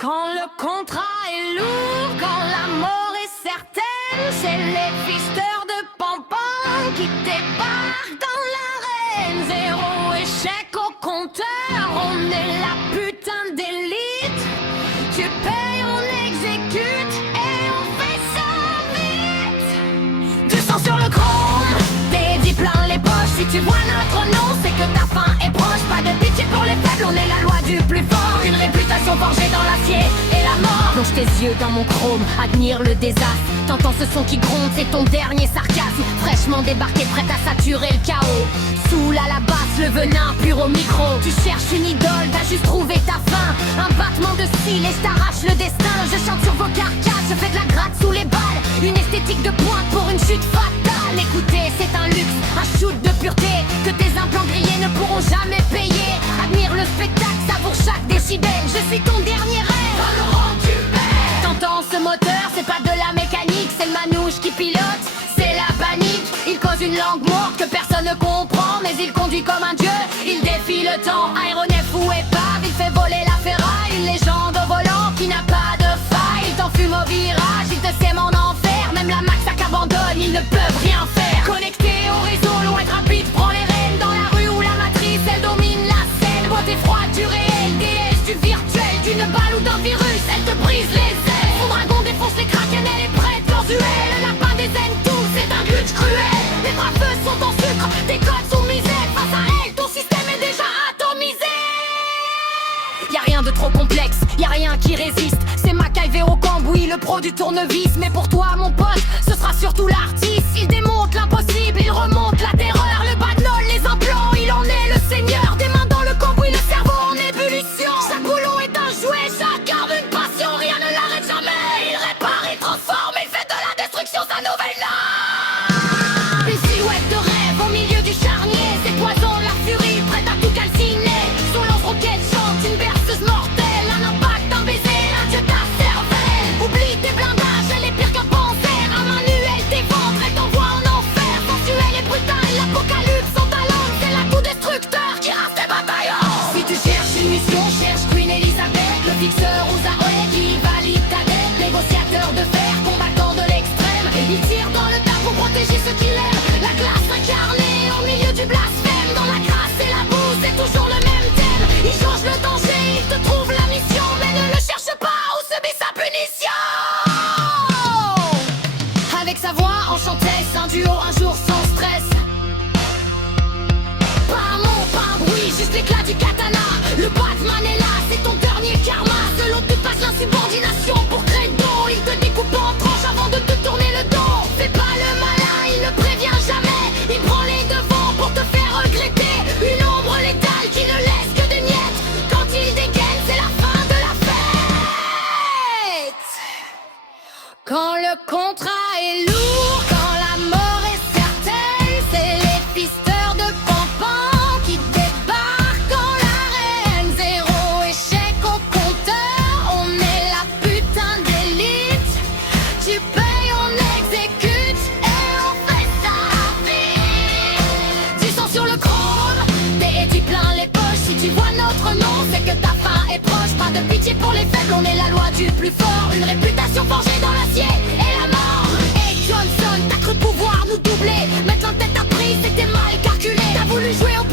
Quand le contrat est lourd, quand la mort est certaine, c'est les pisteurs de Pampan qui débarquent dans l'arène. Zéro échec au compteur, on est la putain d'élite. Tu payes, on exécute et on fait ça vite. Du sang sur le chrome, des dits plein les poches. Si tu vois notre nom, c'est que ta fin est proche. Pas de pitié pour les faibles, on est la loi du plus fort. Une réputation forgée dans l'acier et la mort. Plonge tes yeux dans mon chrome, admire le désastre. T'entends ce son qui gronde, c'est ton dernier sarcasme. Fraîchement débarqué, prête à saturer le chaos. Soul à la basse, le venin pur au micro. Tu cherches une idole, t'as juste trouvé ta fin. Un battement de cils et je t'arrache le destin. Je chante sur vos carcasses, je fais de la gratte sous les balles. Une esthétique de pointe pour une chute fatale. Écoutez, c'est un luxe, un shoot de pureté que tes implants grillés ne pourront jamais payer. Admire le spectacle, savoure chaque décibel. Je suis ton dernier rêve, dans le rang du bel. T'entends ce moteur, c'est pas de la mécanique, c'est le manouche qui pilote, c'est la panique. Il cause une langue morte que personne ne comprend, mais il conduit comme un dieu, il défie le temps. Aéronef ou épave, il fait voler la ferraille. Une légende au volant qui n'a pas de faille. Il t'enfume au virage, il te sème en enfer. Même la Max abandonne, ils ne peuvent rien faire. Connecté au réseau, loin être rapide, prends les rênes. Dans la rue où la matrice, elle domine la scène. Beauté froide du réel, déesse du virtuel. D'une balle ou d'un virus, elle te brise les ailes. Son dragon défonce les kraken, elle est prête pour duel. Le lapin des zen, tout, c'est un glitch cruel. Les braves sont en sucre, tes codes sont misés. Face à elle, ton système est déjà atomisé. Y'a rien de trop complexe, y'a rien qui résiste. C'est MacGyver au cambouis, le pro du tournevis. Mais pour toi mon pote, ce sera surtout l'artiste. Il démonte l'impossible, il remonte la terreur. Le badnol, les implants, il en est le seigneur. Des mains dans le cambouis, le cerveau en ébullition. Chaque boulon est un jouet, chaque arme une passion. Rien ne l'arrête jamais, il répare, il transforme. Il fait de la destruction sa nouvelle âme. Une silhouette de rêve au milieu du charnier. C'est poison, la furie, prête à tout calciner. Son lance-roquette chante une berceuse mortelle. Un impact, un baiser, un dieu ta cervelle. Oublie tes blindages, elle est pire qu'un panzer. Un manuel, tes ventres, elle t'envoie en enfer. Sensuelle et brutale, l'apocalypse, son talent. C'est l'atout destructeur qui rase tes bataillons. Si tu cherches une mission, cherche Queen Elizabeth. Le fixeur aux arrêts qui valide ta dette. Négociateur de fer, combattant de l'extrême. Il tire dans le tas pour protéger ceux qu'il aime. La classe incarnée au milieu du blasphème. Dans la crasse et la boue, c'est toujours le même thème. Il change le danger, il te trouve la mission. Mais ne le cherche pas ou subis sa punition. Avec sa voix enchantée, c'est un duo un jour sans stress. Pas un mot, pas un bruit, juste l'éclat du katana. Le Batman est là, c'est ton dernier karma. Seul l'autre te passe l'insubordination pour credo. Il te découpe en tranches avant de te tourner le dos. Fais pas le malin, il ne prévient jamais. Il prend les devants pour te faire regretter. Une ombre létale qui ne laisse que des miettes. Quand il dégaine, c'est la fin de la fête. Quand le contrat est lourd, quand la mort est certaine, c'est les pisteurs de Pampan qui débarquent dans l'arène. Zéro échec au compteur, on est la putain d'élite. Tu payes, on exécute et on fait ça vite. Du sang sur le chrome, des dits plein les poches. Si tu vois notre nom, c'est que ta fin est proche. Pas de pitié pour les faibles, on est la loi du plus fort. Une réputation forgée dans l'acier et la mort. Hey Johnson, t'as cru pouvoir nous doubler. Mettre en tête à prise, c'était mal calculé. T'as voulu jouer au